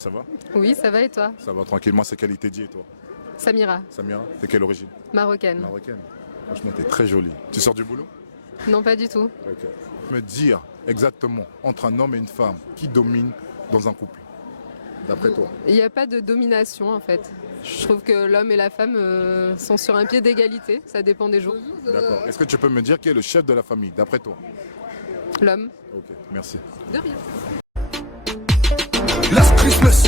Ça va? Oui, ça va et toi? Ça va tranquillement, c'est qualité dit et toi? Samira, Samira, t'es quelle origine? marocaine. Marocaine. Franchement, t'es très jolie. Tu sors du boulot? Non, pas du tout. Ok. Me dire exactement entre un homme et une femme qui domine dans un couple, d'après toi? Il n'y a pas de domination en fait. Je trouve que l'homme et la femme sont sur un pied d'égalité, ça dépend des jours. D'accord. Est-ce que tu peux me dire qui est le chef de la famille, d'après toi? L'homme. Ok, merci. De rien. Last Christmas,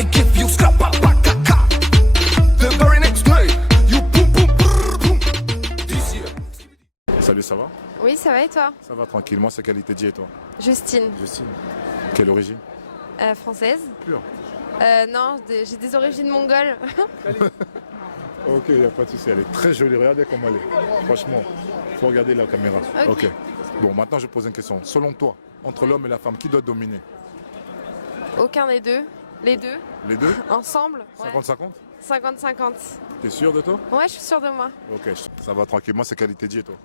I give you slap-a-pa-ca-ca. The very next day, you boom boom brrr, boom. This year. Salut, ça va? Oui, ça va et toi? Ça va tranquillement, c'est qualité dit et toi? Justine, Justine. Quelle origine? française. Pure. Non, j'ai des origines mongoles. Ok, il n'y a pas de souci, elle est très jolie, regardez comment elle est. Franchement, faut regarder la caméra. Ok. Bon, maintenant je pose une question. Selon toi, entre l'homme et la femme, qui doit dominer? Aucun des deux. Les deux, Les deux? ensemble. 50-50? 50-50. T'es sûr de toi? Ouais, je suis sûre de moi. Ok, ça va tranquille. Moi, c'est qualité dit et toi?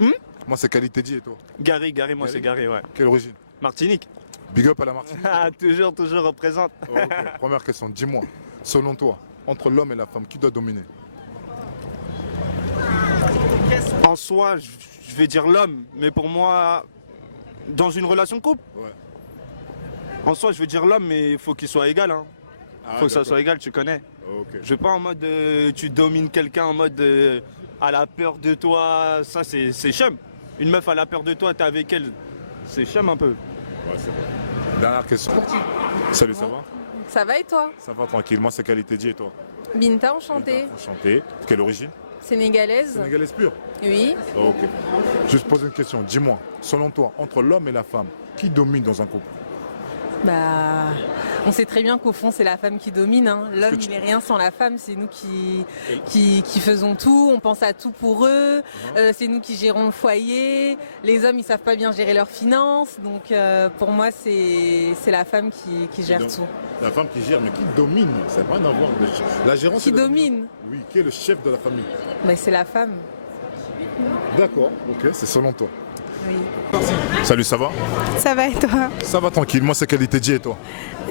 Moi, c'est qualité dit et toi? Gary, moi Gary c'est Gary, ouais. Quelle origine? Martinique. Big up à la Martinique. Ah, toujours représente. Ok, première question, dis-moi, selon toi, entre l'homme et la femme, qui doit dominer? En soi, je vais dire l'homme, mais pour moi, dans une relation de couple, Ouais. en soi, je vais dire l'homme, mais il faut qu'il soit égal. Hein. Ah, Faut que ça d'accord. soit égal, tu connais. Ok. Je veux pas en mode tu domines quelqu'un en mode à la peur de toi, ça c'est chum. Une meuf a la peur de toi, t'es avec elle, c'est chum un peu. Ouais, c'est vrai. Dernière question. Salut, ça va? Ça va et toi? Ça va tranquille. Moi, c'est qualité dit et toi? Binta, enchantée. Enchanté. Quelle origine? Sénégalaise. Sénégalaise pure. Oui. Ok. Je te pose une question. Dis-moi, selon toi, entre l'homme et la femme, qui domine dans un couple? Bah, on sait très bien qu'au fond c'est la femme qui domine. Hein. L'homme que tu- il est rien sans la femme, c'est nous qui faisons tout, on pense à tout pour eux, c'est nous qui gérons le foyer. Les hommes ils savent pas bien gérer leurs finances, donc pour moi c'est la femme qui gère donc- tout. La femme qui gère, mais qui domine. Ça n'a rien à voir. La gérance. Qui c'est la domine, Oui, qui est le chef de la famille? bah, c'est la femme. D'accord, ok, c'est selon toi. Oui. Salut, ça va? Ça va et toi? Ça va tranquille. Moi, c'est qualité dit et toi?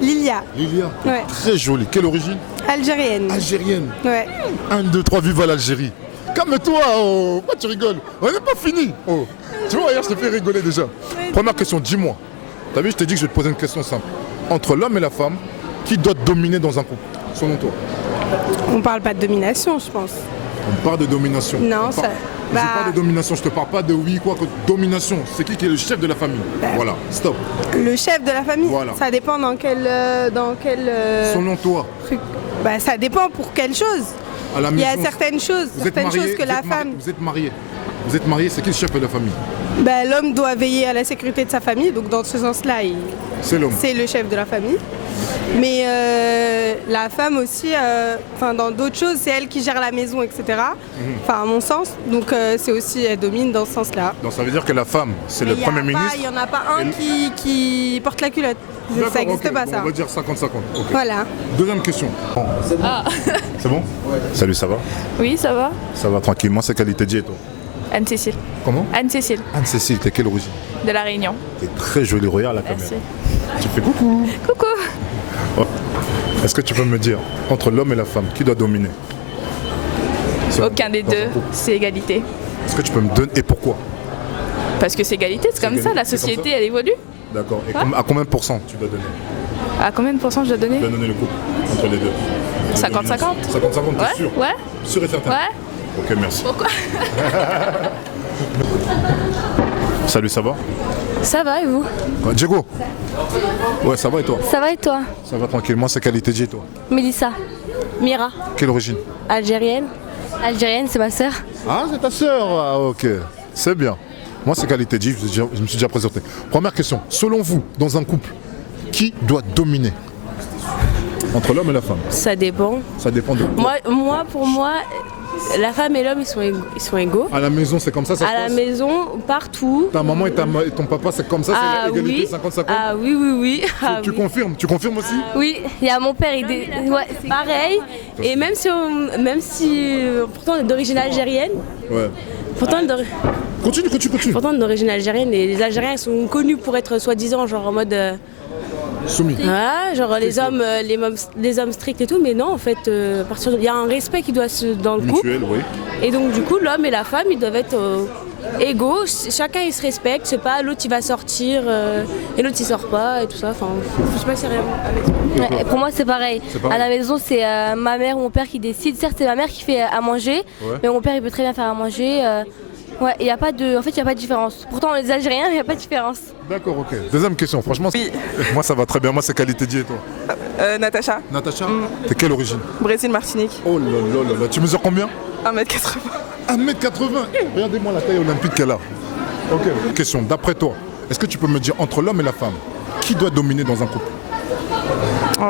Lilia, Lilia, Ouais. très jolie. Quelle origine? algérienne. Algérienne. Ouais. 1, 2, 3, vive à l'Algérie. Calme-toi, oh. Pourquoi tu rigoles? On n'est pas fini. Oh. Tu vois, hier, je te fais rigoler déjà. Première question, dis-moi. T'as vu, je t'ai dit que je vais te poser une question simple. Entre l'homme et la femme, qui doit dominer dans un couple, selon toi? On parle pas de domination, je pense. On parle de domination. Non, On ça- parle- Je bah- parle de domination, je te parle pas de oui, quoi, que domination. C'est qui est le chef de la famille? Voilà, stop. Le chef de la famille, Voilà. ça dépend dans quel Selon toi, truc. Bah, ça dépend pour quelle chose. à la Il maison. y a certaines choses, Vous êtes certaines mariés, choses que vous la êtes mariés, femme. Vous êtes mariés. Vous êtes mariés, c'est qui le chef de la famille? Bah, l'homme doit veiller à la sécurité de sa famille, donc dans ce sens-là, C'est l'homme. c'est le chef de la famille. Mais la femme aussi, enfin dans d'autres choses, c'est elle qui gère la maison, etc. Enfin, à mon sens. Donc c'est aussi, elle domine dans ce sens-là. Donc ça veut dire que la femme, c'est le Mais Premier ministre. Il n'y en a pas un Et- qui porte la culotte. D'accord, Ça n'existe ok. pas, Bon, ça. on va dire 50-50. ok. Voilà. Deuxième question. C'est bon? Salut, ça va? Oui, ça va. Ça va tranquillement, c'est qualité dit et toi? Anne-Cécile. Comment? Anne-Cécile, Anne-Cécile, t'es quelle origine? de La Réunion. T'es très jolie, regarde la Merci. caméra. Tu fais coucou. Coucou. Oh. Est-ce que tu peux me dire, entre l'homme et la femme, qui doit dominer? Aucun des Dans un deux, couple. c'est égalité. Est-ce que tu peux me donner et pourquoi? Parce que c'est égalité, c'est comme ça, la égalité, c'est comme société, ça elle évolue. D'accord. Et Ouais. à combien de pourcents tu dois donner? À combien de pourcents je dois donner? Tu dois donner le couple entre les deux? 50-50. 50-50, t'es Ouais, sûr? ouais, Sûr et certain? ouais. Ok, merci. Pourquoi? Salut, ça va? Ça va et vous? Diego? Ouais, ça va et toi? Ça va et toi? Ça va tranquillement, c'est qualité dit et toi? Mélissa. Mira. Quelle origine? Algérienne. Algérienne, c'est ma sœur. Ah, c'est ta sœur. Ah, ok. C'est bien. Moi, c'est qualité dit, je me suis déjà présenté. Première question. Selon vous, dans un couple, qui doit dominer? Entre l'homme et la femme. Ça dépend. Ça dépend de quoi. Pour moi, la femme et l'homme, ils sont égaux. À la maison, c'est comme ça se À la passe? maison, partout. Ta maman et ton papa, c'est comme ça, c'est l'égalité 50-50? Ah oui, oui, oui. Ah, Tu oui. confirmes? Tu confirmes aussi? Oui, il y a mon père, ouais, c'est pareil. Et même si pourtant on est d'origine algérienne, Ouais. pourtant Continue. d'origine algérienne, et les Algériens ils sont connus pour être soi-disant genre en mode Soumis. Voilà, genre les hommes, les hommes stricts et tout, mais non, en fait, il y a un respect qui doit se dans le couple. Mutuel, oui. Et donc du coup, l'homme et la femme, ils doivent être égaux. Chacun il se respecte. C'est pas l'autre il va sortir et l'autre il sort pas et tout ça. Enfin, je sais pas si Ouais, pour moi c'est pareil. À la maison c'est ma mère ou mon père qui décide. Certes c'est ma mère qui fait à manger, mais mon père il peut très bien faire à manger. Ouais, il y a pas de, en fait il y a pas de différence. Pourtant les Algériens il n'y a pas de différence. D'accord, ok. Deuxième question, franchement, moi ça va très bien. Moi c'est qualité dit et toi? Natacha. Natacha, t'es quelle origine? Brésil, Martinique. Oh là là là là, tu mesures combien? 1m80. 1m80. Regardez-moi la taille olympique qu'elle a. Ok. Question, d'après toi, est-ce que tu peux me dire entre l'homme et la femme, qui doit dominer dans un couple?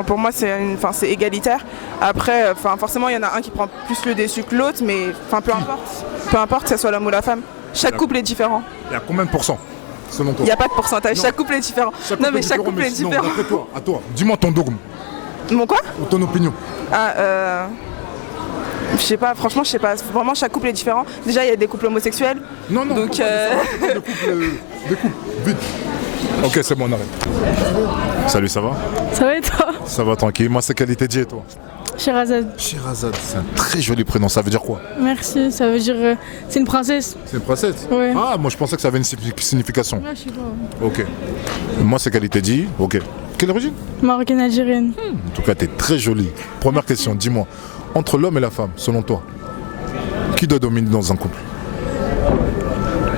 Pour moi c'est égalitaire. Après, forcément il y en a un qui prend plus le dessus que l'autre, mais peu importe. Peu importe que ce soit l'homme ou la femme. Chaque couple est différent. Il y a combien de pourcents selon toi? Il n'y a pas de pourcentage, chaque couple est différent. Chaque couple est différent. Non, d'après toi, à toi, dis-moi ton dogme. Mon quoi? Ou ton opinion. Je sais pas, franchement je sais pas. Vraiment chaque couple est différent. Déjà il y a des couples homosexuels. Non, donc des couples, vite. Ok, c'est bon, on arrête. Salut, ça va? Ça va et toi? Ça va tranquille. Moi c'est qualité dit et toi? Sherazade. Sherazade, c'est un très joli prénom, ça veut dire quoi? Merci, ça veut dire c'est une princesse. C'est une princesse? Ouais. Ah, moi je pensais que ça avait une signification. Ouais, je sais pas. Ok. Moi c'est qualité dit, ok. Quelle origine? Marocaine algérienne. En tout cas, t'es très jolie. Première question, dis-moi, entre l'homme et la femme, selon toi, qui doit dominer dans un couple?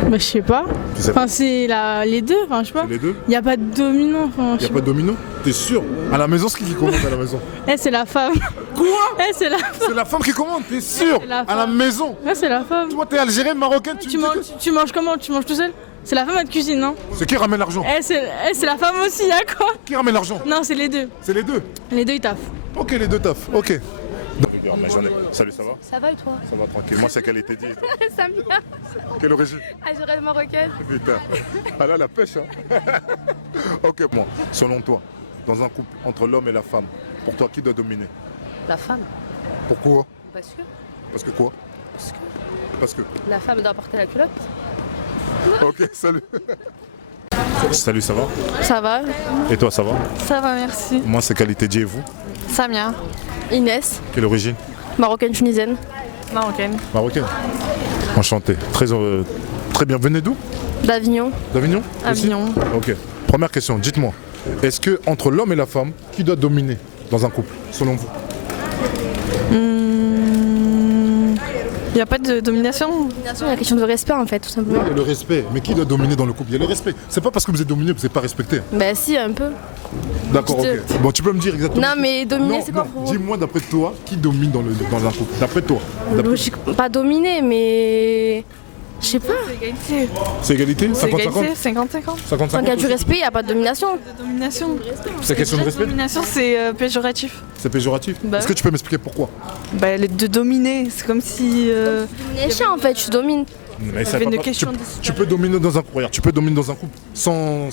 Bah je sais pas. Enfin c'est les deux, enfin je sais pas. Les deux? Il n'y a pas de dominant. Enfin, il n'y a pas de dominant? T'es sûr? À la maison, c'est qui commande à la maison? C'est la femme. Quoi? C'est la femme. C'est la femme qui commande, t'es sûr? À la maison? C'est la femme. Toi t'es algérienne, marocaine, tu manges comment? Tu manges tout seul? C'est la femme à cuisine, non? C'est qui ramène l'argent? C'est la femme aussi, y'a quoi? Qui ramène l'argent? Non, c'est les deux. C'est les deux? Les deux ils taffent. Ok, les deux taffent, ok. Salut, ça va? Ça va et toi? Ça va tranquille. Moi c'est qualité dit. Ça vient. Quelle origine? Algérienne marocaine. Putain. Ah là la pêche hein. Ok, moi, selon toi, dans un couple entre l'homme et la femme, pour toi qui doit dominer? La femme. Pourquoi? Pas sûr. Parce que quoi? Parce que La femme doit porter la culotte. Ok, salut. Salut, ça va? Ça va. Et toi, ça va? Ça va, merci. Moi c'est qualité dit et vous? Samia. Inès. Quelle origine? Marocaine tunisienne. Marocaine. Marocaine. Enchanté. Très bien. Venez d'où? D'Avignon. D'Avignon? Avignon. Ok. Première question, dites-moi, est-ce que entre l'homme et la femme, qui doit dominer dans un couple, selon vous? Il n'y a pas de domination. Domination, il y a la question de respect en fait, tout simplement. Oui, il y a le respect, mais qui doit dominer dans le couple? Il y a le respect. C'est pas parce que vous êtes dominé que vous n'êtes pas respecté. Bah si, un peu. D'accord, ok. Bon, tu peux me dire exactement. Non, mais dominer, c'est quoi pour vous? Dis-moi d'après toi, qui domine dans un couple? D'après toi. Logique, pas dominer, mais. Je sais pas. C'est égalité. C'est égalité? 50-50. 50-50. Quand il y a du respect, il n'y a pas de domination. Domination. C'est question de respect? Domination, c'est péjoratif. C'est péjoratif? Bah Est-ce que tu peux m'expliquer pourquoi? De dominer, c'est comme si. Les chiens en fait, tu domines. Mais ça va pas. Tu peux dominer dans un couple. Regarde, tu peux dominer dans un couple sans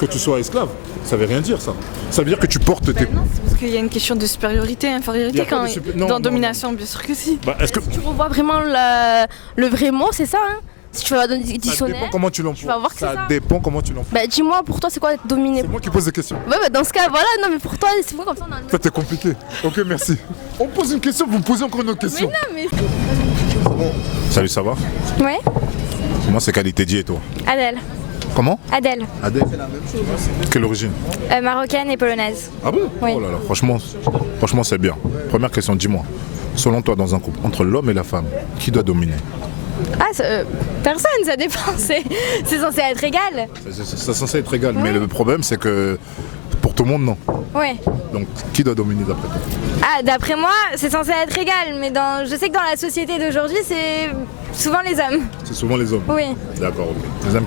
que tu sois esclave. Ça veut rien dire ça. Ça veut dire que tu portes tes. Non, c'est parce qu'il y a une question de supériorité, infériorité dans domination, bien sûr que si. Bah, est-ce que tu revois vraiment le vrai mot, c'est ça hein? Si tu vas dans le dictionnaire. Ça dépend comment tu l'emploies. Tu vas voir que c'est ça. Ça dépend comment tu l'emploies. Bah dis-moi pour toi c'est quoi être dominé? C'est moi qui pose des questions. Ouais bah dans ce cas voilà, non mais pour toi c'est moi comme ça on a En fait c'est compliqué. Ok merci. On pose une question, vous me posez encore une autre question. Mais non mais. Salut, ça va? Ouais. Moi c'est qualité dit et toi? Adèle. Comment? Adèle. Adèle. Quelle origine? Marocaine et polonaise. Ah bon? Oui. Oh là là, franchement c'est bien. Première question, dis-moi. Selon toi dans un couple, entre l'homme et la femme, qui doit dominer? Personne, ça dépend. C'est censé être égal. C'est censé être égal, mais le problème c'est que pour tout le monde non. Ouais. Donc qui doit dominer d'après toi? D'après moi, c'est censé être égal, mais je sais que dans la société d'aujourd'hui, c'est souvent les hommes. C'est souvent les hommes. Oui. D'accord, ok. Deuxième